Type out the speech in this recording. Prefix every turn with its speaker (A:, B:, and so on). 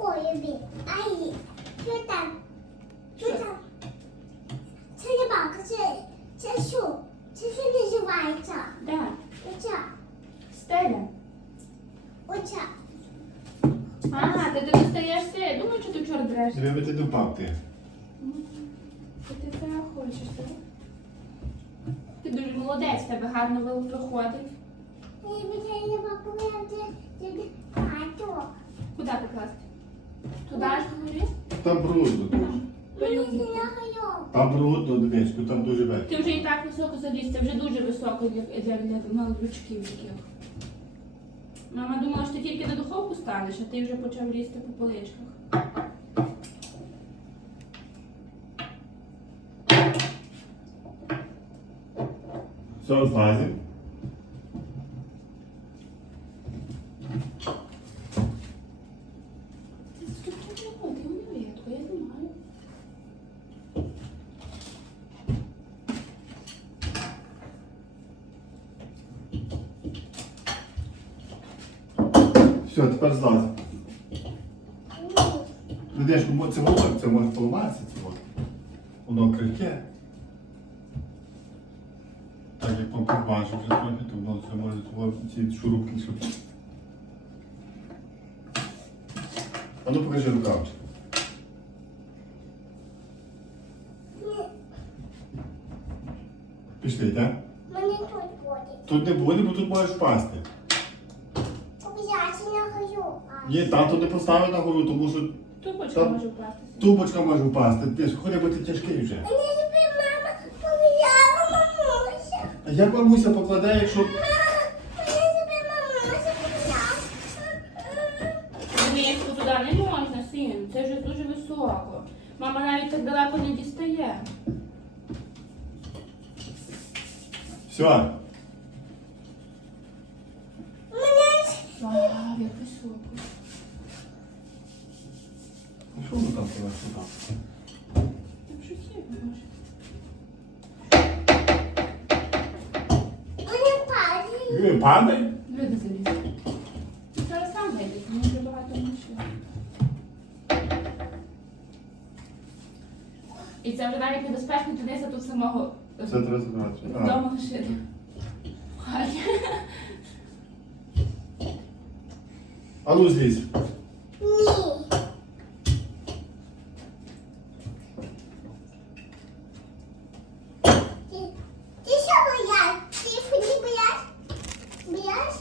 A: Це там? Там? Да. Сталя участь.
B: Ага, ты ти, ти стояшься. Думаю, что ты чрт драешься?
C: Ты бы ты тупал те.
B: Ти дуже молодець, тебе гарно
A: виходить.
B: Куда покласти? Там Там
C: Та брудно, дуже, там брудно, дивись, тут дуже весь.
B: Ти вже і так високо садишся, це вже дуже високо для річків таких. Мама думала, що ти тільки на духовку станеш, а ти вже почав різти по поличках.
C: Все, тепер слазу. Где дядька це воно, Це може це, може, це, може, це може. Воно Воно крике. Так як по вже трохи, то воно це може ці шурупки. Щоб... А ну покажи, рукав. Пішли, так?
A: Да? тут води.
C: Тут не буде, бо тут можеш впасти. Ні, тато не поставить на голову, тому що...
B: Тупочка Та... може впасти,
C: Тупочка може впасти, ти ж, хоча би ти тяжкий вже. Мені
A: тепер мама поміряє мамуся.
C: Як мамуся покладе, щоб... якщо... Мама,
A: мені тепер мамуся
B: поміряє. якщо туди не можна, син, це вже дуже високо. Мама навіть так далеко не дістає.
C: Все. Мені...
B: мене... я Богу, як високо.
C: 冲到这个地
B: 方。
C: 润盘呗。
B: І це вже навіть небезпечно туди за тут самого
C: це треба вдома лишити. А ну здесь.